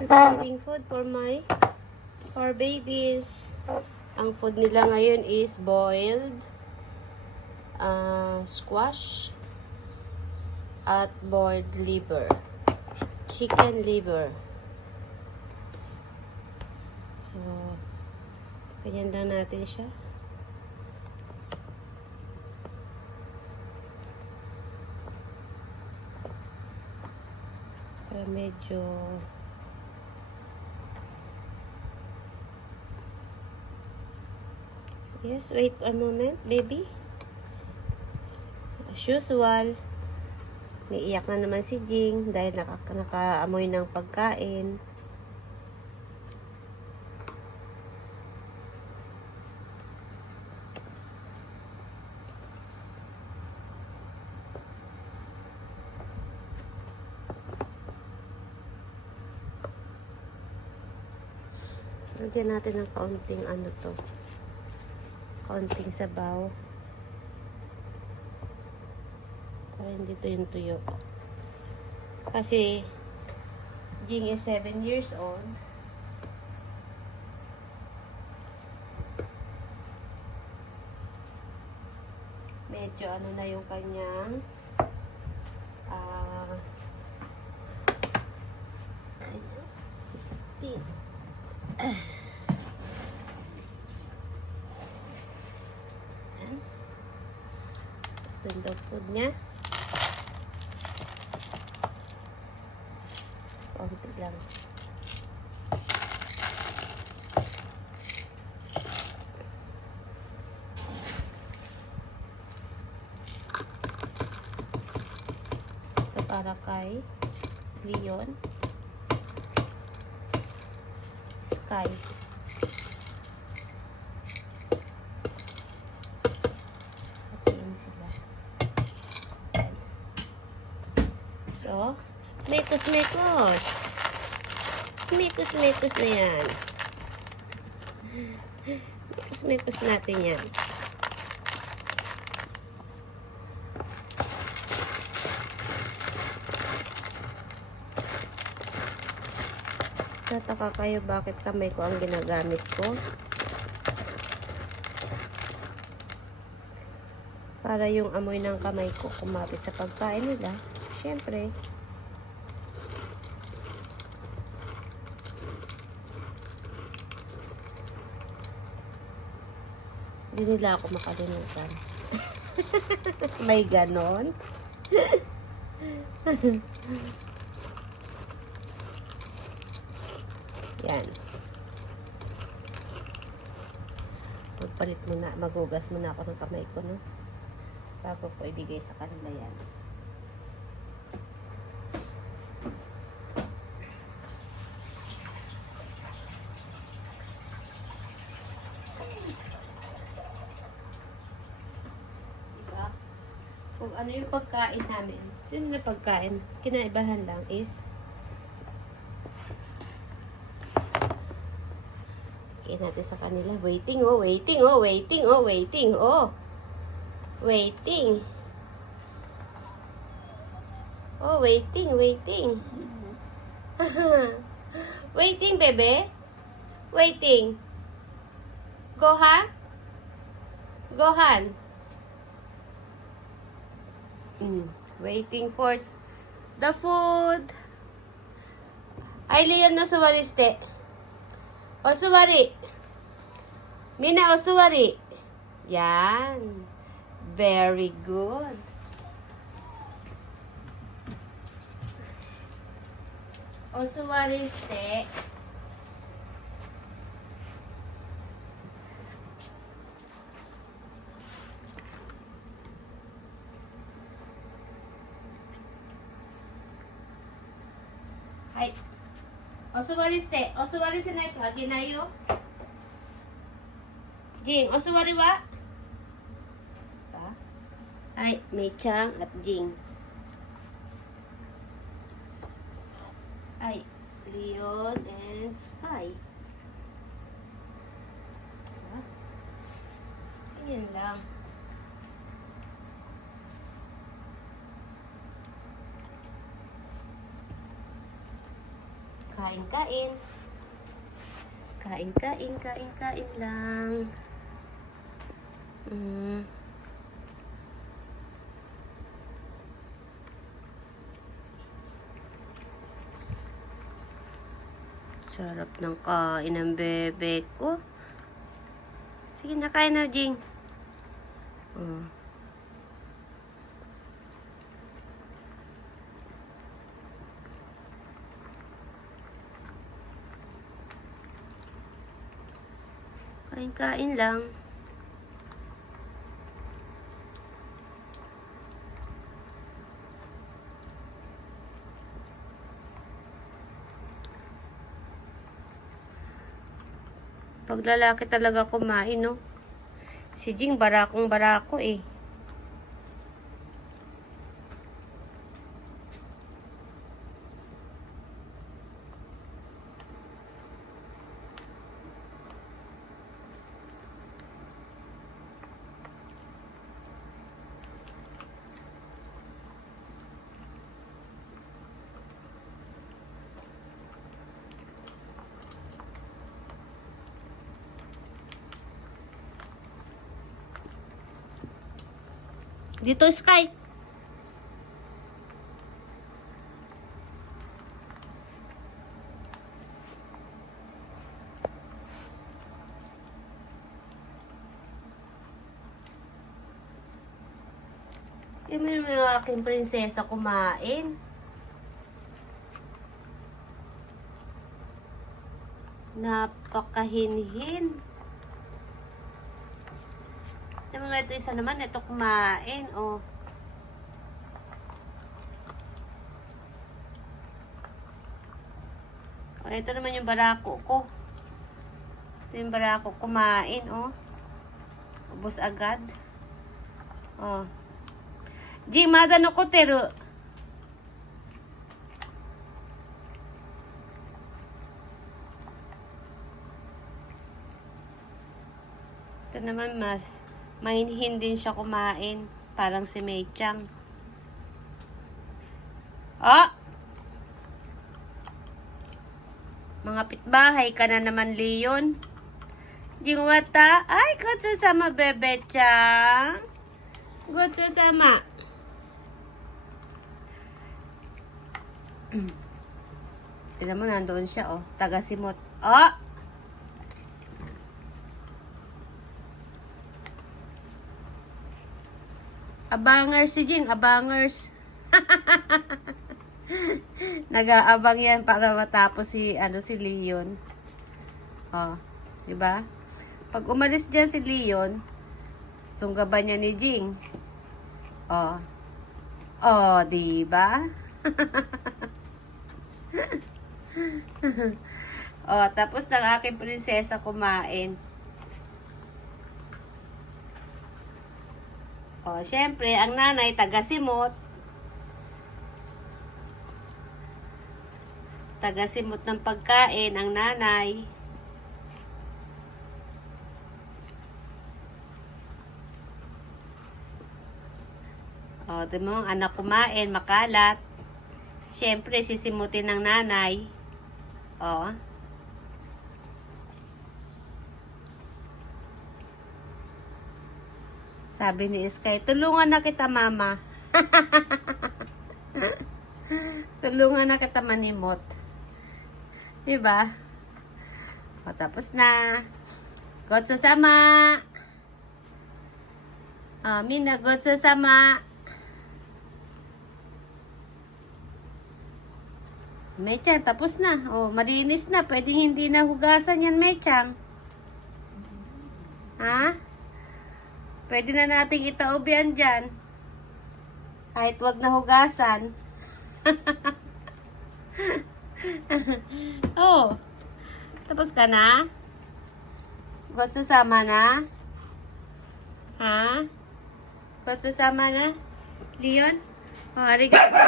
Preparing food for babies. Ang food nila ngayon is boiled squash at boiled liver. Chicken liver. So, ganyan lang natin siya. Para medyo yes, wait a moment, baby. As usual, niiyak na naman si Jing dahil nakaamoy ng pagkain. Lagyan natin ng kaunting kaunting sabaw. Para hindi to yung tuyo. Kasi, Jing is 7 years old. Medyo na yung kanyang ito yung dog food niya. Konti lang. Ito para kay Leon. Sky. So, mekos-mekos. Mekos-mekos na yan. Mekos-mekos natin yan. Tataka kayo bakit kamay ko ang ginagamit ko. Para yung amoy ng kamay ko kumapit sa pagkain nila. Siyempre. Hindi nila ako makalimutan. May ganon. Yan. Magpalit muna, magugas muna ako ng kamay ko, no? Bago ko ibigay sa kanila yan. Kung ano yung pagkain namin, yun na pagkain, kinaibahan lang is natin sa kanila. Waiting, oh, waiting, oh, waiting, oh, waiting, oh. Waiting. Oh, waiting, waiting. Waiting, bebe. Waiting. Gohan? Gohan. Waiting for the food. Ay, Leon, no suwariste. Osuwari. Mina, osuwari. Yan. Very good. Osuwariste. Ay. Osuwariste. Osuwariste na ito. Aginayo. Jing, osuwari wa? Ay, Mei-chan at Jing. Ay, Leon and Sky. Ayan lang. Kain, kain. Kain, kain, kain, kain lang. Sarap ng kain ng bebe ko. Sige na, kain na, Jing. Kain-kain lang. Pag lalaki talaga kumain, no? Si Jing, barakong barako eh. Dito, Sky. Hindi mo naman ang aking prinsesa kumain. Napakahinhin. Naman ito isa naman, ito kumain, oh. Oh, ito naman yung barako ko. Ito yung barako kumain, oh. Ubos agad. Oh. Ji, madano ko tero. Ito naman mahinhin din siya kumain. Parang si Mei Chang. Oh! Mga pitbahay ka na naman, Leon. Jingwata. Ay, kutsu sama bebe Chang. Kutsu sama. Tignan mo, nandoon siya, oh. Taga-simot. Oh! Abangers si Jing, abangers. Nag-aabang yan para matapos si Leon. Oh, 'di ba? Pag umalis diyan si Leon, sunggaban niya ni Jing. Oh. Oh, 'di ba? Oh, tapos ng aking prinsesa kumain. Oh, syempre, ang nanay, taga-simot. Taga-simot ng pagkain, ang nanay. Oh, di mo, ang anak kumain, makalat. Syempre, sisimutin ng nanay. Oh. Sabi ni Sky, tulungan na kita, mama. Tulungan na kita manimot. Diba? O, tapos na. Gotso sama. Mina, gotso sama. Mechang, tapos na. O, malinis na. Pwedeng hindi na hugasan yan, Mechang. Ha? Pwede na nating itaob yan dyan. Kahit wag na hugasan. Oh. Tapos ka na? Gotso sama na? Ha? Gotso sama na? Leon? Oh, arigato.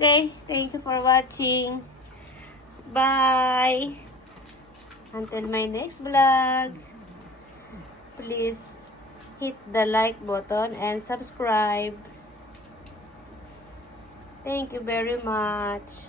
Okay, thank you for watching. Bye. Until my next vlog, please hit the like button and subscribe. Thank you very much.